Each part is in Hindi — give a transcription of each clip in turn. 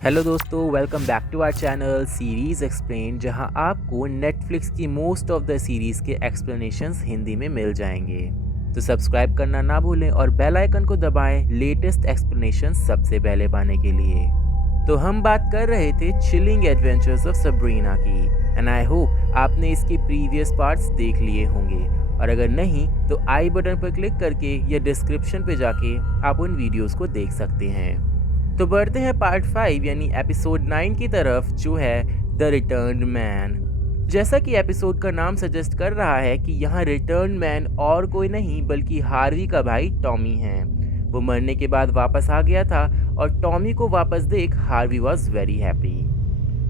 हेलो दोस्तों, welcome back to our channel series explain, जहां आपको नेटफ्लिक्स की मोस्ट ऑफ द सीरीज़ के एक्सप्लेनेशंस हिंदी में मिल जाएंगे। तो सब्सक्राइब करना ना भूलें और बेल आइकन को दबाएं लेटेस्ट एक्सप्लेनेशन सबसे पहले पाने के लिए। तो हम बात कर रहे थे चिलिंग एडवेंचर्स ऑफ सबरीना की, एंड आई होप आपने इसके प्रीवियस पार्ट्स देख लिए होंगे, और अगर नहीं तो आई बटन पर क्लिक करके या डिस्क्रिप्शन पे जाके आप उन वीडियोस को देख सकते हैं। तो बढ़ते हैं पार्ट 5 यानी एपिसोड 9 की तरफ, जो है द रिटर्न मैन। जैसा कि एपिसोड का नाम सजेस्ट कर रहा है कि यहाँ रिटर्न मैन और कोई नहीं बल्कि हार्वी का भाई टॉमी है। वो मरने के बाद वापस आ गया था और टॉमी को वापस देख Harvey was very happy.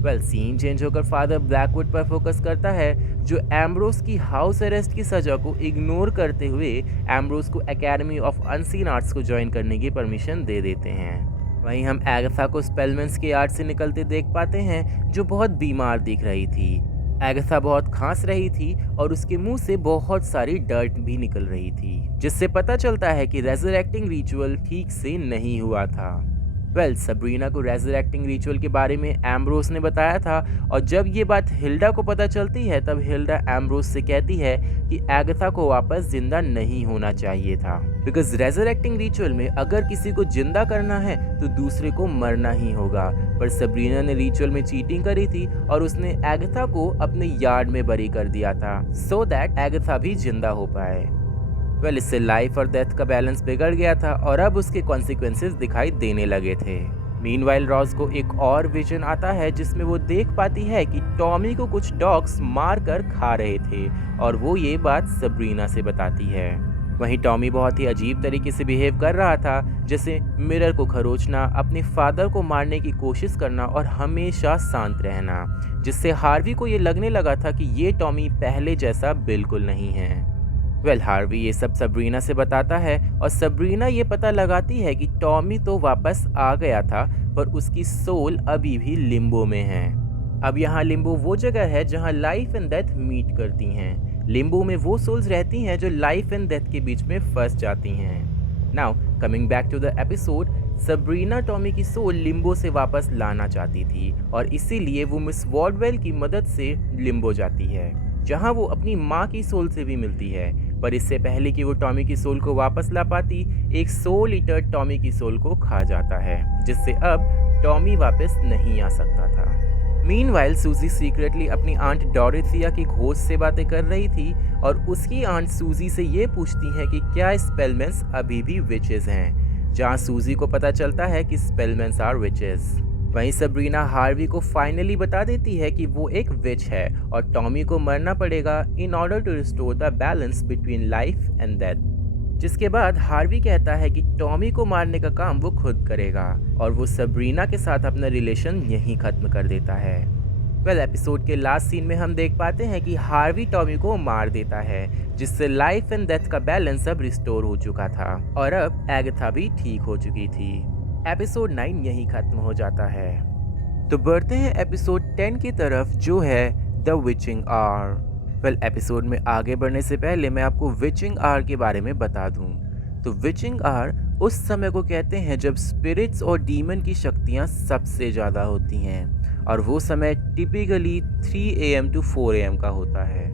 Well, scene change होकर फादर ब्लैकवुड पर फोकस करता है, जो एम्ब्रोस की हाउस अरेस्ट की सजा को इग्नोर करते हुए एम्ब्रोस को एकेडमी ऑफ अनसीन आर्ट्स को ज्वाइन करने की परमिशन दे देते हैं। वहीं हम एगाथा को स्पेलमेंट्स के आर्ट से निकलते देख पाते हैं, जो बहुत बीमार दिख रही थी। एगाथा बहुत खांस रही थी और उसके मुंह से बहुत सारी डर्ट भी निकल रही थी, जिससे पता चलता है कि रेजरेक्टिंग रिचुअल ठीक से नहीं हुआ था। वेल, सबरीना को रेजरेक्टिंग रिचुअल के बारे में एम्ब्रोस ने बताया था, और जब ये बात हिल्डा को पता चलती है तब हिल्डा एम्ब्रोस से कहती है कि एगाथा को वापस जिंदा नहीं होना चाहिए था, बिकॉज रेजरेक्टिंग रिचुअल में अगर किसी को जिंदा करना है तो दूसरे को मरना ही होगा। पर सबरीना ने रिचुअल में चीटिंग करी थी और उसने एगाथा को अपने यार्ड में बरी कर दिया था, सो दैट एगाथा भी जिंदा हो पाए। वेल, इससे लाइफ और डेथ का बैलेंस बिगड़ गया था और अब उसके कॉन्सिक्वेंसेस दिखाई देने लगे थे। मीनवाइल रॉज को एक और विजन आता है, जिसमें वो देख पाती है कि टॉमी को कुछ डॉग्स मार कर खा रहे थे, और वो ये बात सबरीना से बताती है। वहीं टॉमी बहुत ही अजीब तरीके से बिहेव कर रहा था, जैसे मिरर को खरोचना, अपने फादर को मारने की कोशिश करना और हमेशा शांत रहना, जिससे हार्वी को ये लगने लगा था कि ये टॉमी पहले जैसा बिल्कुल नहीं है। वेल, हार्वी ये सब सबरीना से बताता है और सबरीना ये पता लगाती है कि टॉमी तो वापस आ गया था, पर उसकी सोल अभी भी लिम्बो में है। अब यहाँ लिम्बो वो जगह है जहाँ लाइफ एंड डेथ मीट करती हैं। लिम्बो में वो सोल्स रहती हैं जो लाइफ एंड डेथ के बीच में फंस जाती हैं। Now coming back to the episode, Sabrina Tommy की सोल लिम्बो से वापस लाना चाहती थी, और इसीलिए वो मिस वॉर्डवेल की मदद से लिम्बो जाती है, जहाँ वो अपनी माँ की सोल से भी मिलती है। पर इससे पहले कि वो टॉमी की सोल को वापस ला पाती, एक सोल ईटर टॉमी की सोल को खा जाता है, जिससे अब टॉमी वापस नहीं आ सकता था। मीनवाइल सूजी सीक्रेटली अपनी आंट डोरिथिया की घोस्ट से बातें कर रही थी, और उसकी आंट सूजी से ये पूछती है कि क्या स्पेलमेंट्स अभी भी विचेस हैं, जहाँ सूजी को पता चलता है कि स्पेलमेंट्स आर विचेस। वहीं सबरीना हार्वी को फाइनली बता देती है कि वो एक विच है और टॉमी को मरना पड़ेगा in order to restore the balance between life and death. जिसके बाद हार्वी कहता है कि टॉमी को मारने का काम वो खुद करेगा, और वो सबरीना के साथ अपना रिलेशन यहीं खत्म कर देता है। वेल, एपिसोड के लास्ट सीन में हम देख पाते हैं कि हार्वी टॉमी को मार देता है, जिससे लाइफ एंड डेथ का बैलेंस अब रिस्टोर हो चुका था, और अब एगाथा भी ठीक हो चुकी थी। एपिसोड 9 यहीं खत्म हो जाता है। तो बढ़ते हैं एपिसोड 10 की तरफ, जो है द विचिंग आवर। वेल, एपिसोड में आगे बढ़ने से पहले मैं आपको विचिंग आवर के बारे में बता दूं। तो विचिंग आवर उस समय को कहते हैं जब स्पिरिट्स और डीमन की शक्तियां सबसे ज़्यादा होती हैं, और वो समय टिपिकली 3 AM to 4 AM का होता है।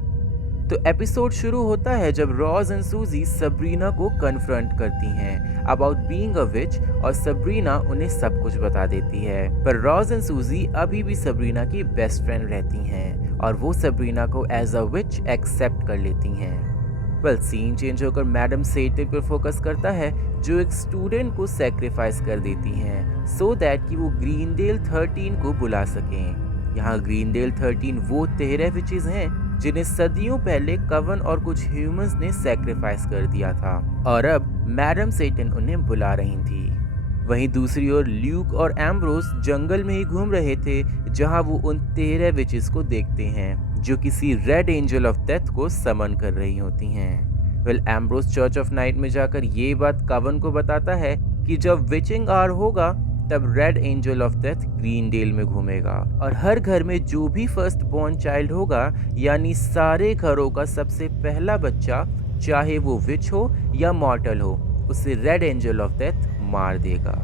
तो एपिसोड शुरू होता है जब रॉज एंड सूजी सबरीना को कन्फ्रंट करती हैं अबाउट बीइंग अ विच, और सबरीना उन्हें सब कुछ बता देती है। पर रॉज एंड सूजी अभी भी सबरीना की बेस्ट फ्रेंड रहती हैं, और वो सबरीना को एज अ विच एक्सेप्ट कर लेती हैं। वेल, सीन चेंज होकर मैडम सेटल पर फोकस करता है, जो एक स्टूडेंट को सेक्रीफाइस कर देती हैं सो दैट कि वो ग्रीनडेल 13 को बुला सकें। यहाँ ग्रीनडेल 13 वो 13 विचेस हैं जिन्हें सदियों पहले कवन और कुछ ह्यूमंस ने सैक्रिफाइस कर दिया था, और अब मैडम सेटन उन्हें बुला रही थी। वहीं दूसरी ओर ल्यूक और एम्ब्रोस जंगल में ही घूम रहे थे, जहां वो उन 13 विचेस को देखते हैं जो किसी रेड एंजल ऑफ डेथ को समन कर रही होती हैं। Well, Ambrose church of night में जाकर ये बात कवन को बताता है कि जब विचिंग आवर होगा तब red angel of death Greendale में घूमेगा, और हर घर में जो भी फर्स्ट बॉर्न चाइल्ड होगा, यानी सारे घरों का सबसे पहला बच्चा, चाहे वो विच हो या मॉर्टल हो, उसे रेड एंजल ऑफ डेथ मार देगा।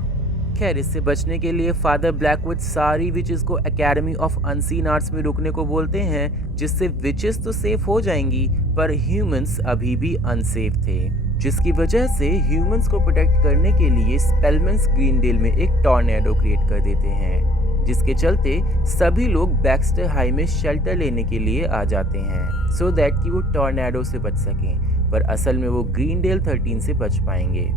खैर इससे बचने के लिए फादर ब्लैकवुड सारी विचेस को एकेडमी ऑफ अनसीन आर्ट्स में रुकने को बोलते हैं, जिससे विचेस तो सेफ हो जाएंगी पर ह्यूमंस अभी भी अनसेफ थे, जिसकी वजह से ह्यूमंस को प्रोटेक्ट करने के लिए स्पेलमेंस ग्रीनडेल में एक टॉर्नेडो क्रिएट कर देते हैं, जिसके चलते सभी लोग बैक्स्टर हाई में शेल्टर लेने के लिए आ जाते हैं सो दैट कि वो टॉर्नेडो से बच सकें, पर असल में वो ग्रीनडेल 13 से बच पाएंगे।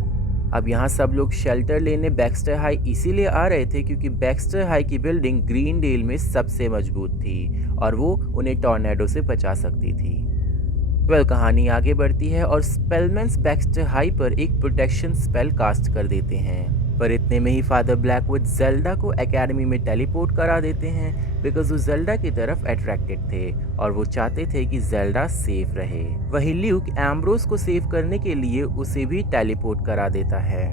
अब यहाँ सब लोग शेल्टर लेने बैक्स्टर हाई इसीलिए आ रहे थे क्योंकि बैक्स्टर हाई की बिल्डिंग ग्रीनडेल में सबसे मजबूत थी और वो उन्हें टॉर्नेडो से बचा सकती थी। कहानी आगे बढ़ती है और स्पेलमेंस बैक्स्टर हाई पर एक प्रोटेक्शन स्पेल कास्ट कर देते हैं, पर इतने में ही फादर ब्लैकवुड जेल्डा को एकेडमी में टेलीपोर्ट करा देते हैं बिकॉज वो जेल्डा की तरफ अट्रैक्टेड थे और वो चाहते थे कि जेल्डा सेफ रहे। वहीं ल्यूक एम्ब्रोस को सेव करने के लिए उसे भी टेलीपोर्ट करा देता है।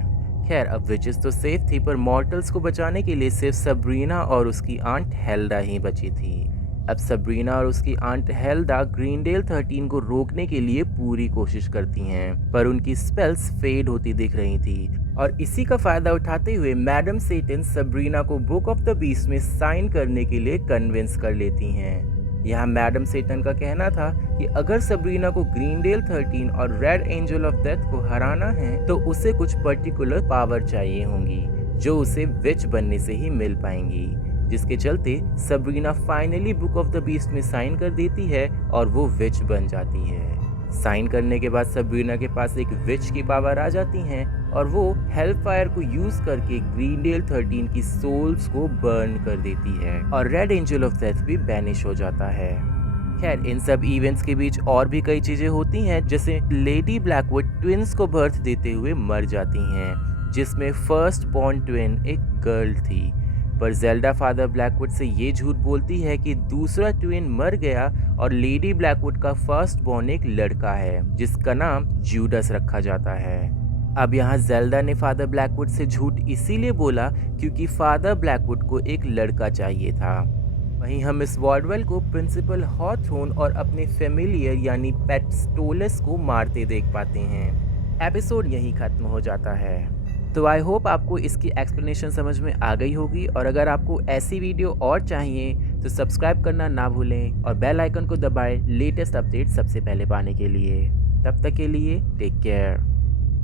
खैर अब विचेस तो सेफ थी पर मॉर्टल्स को बचाने के लिए सिर्फ सबरीना और उसकी आंट हेल्डा ही बची थी। अब सबरीना और उसकी आंट हेल्डा ग्रीनडेल 13 को रोकने के लिए पूरी कोशिश करती हैं, पर उनकी स्पेल्स फेड होती दिख रही थी और इसी का फायदा उठाते हुए मैडम सेटन सबरीना को बुक ऑफ द बीस्ट में साइन करने के लिए कन्विंस कर लेती हैं। यहाँ मैडम सेटन का कहना था कि अगर सबरीना को ग्रीनडेल 13 और रेड एंजल ऑफ डेथ को हराना है तो उसे कुछ पर्टिकुलर पावर चाहिए होंगी जो उसे विच बनने से ही मिल पाएंगी, जिसके चलते Sabrina finally book of the beast में साइन कर देती है और वो विच बन जाती है। साइन करने के बाद सबरीना के पास एक विच की पावर आ जाती हैं और वो हेलफायर को यूज करके ग्रीनडेल 13 की सोल्स को बर्न कर देती है और रेड एंजल ऑफ डेथ भी बैनिश हो जाता है। खैर इन सब इवेंट्स के बीच और भी कई चीजें होती हैं, जैसे लेडी ब्लैकवुड ट्विंस को बर्थ देते हुए मर जाती हैं, जिसमें फर्स्ट बॉर्न ट्विन एक गर्ल थी, पर जेल्डा फादर ब्लैकवुड से ये झूठ बोलती है कि दूसरा ट्विन मर गया और लेडी ब्लैकवुड का फर्स्ट बॉर्न एक लड़का है जिसका नाम जूडस रखा जाता है। अब यहाँ जेल्डा ने फादर ब्लैकवुड से झूठ इसीलिए बोला क्योंकि फादर ब्लैकवुड को एक लड़का चाहिए था। वहीं हम मिस वॉर्डवेल को प्रिंसिपल हॉथोर्न और अपने फेमिलियर यानी पेट स्टोलस को मारते देख पाते हैं। एपिसोड यहीं खत्म हो जाता है। तो आई होप आपको इसकी एक्सप्लेनेशन समझ में आ गई होगी और अगर आपको ऐसी वीडियो और चाहिए तो सब्सक्राइब करना ना भूलें और बेल आइकन को दबाएं लेटेस्ट अपडेट सबसे पहले पाने के लिए। तब तक के लिए टेक केयर।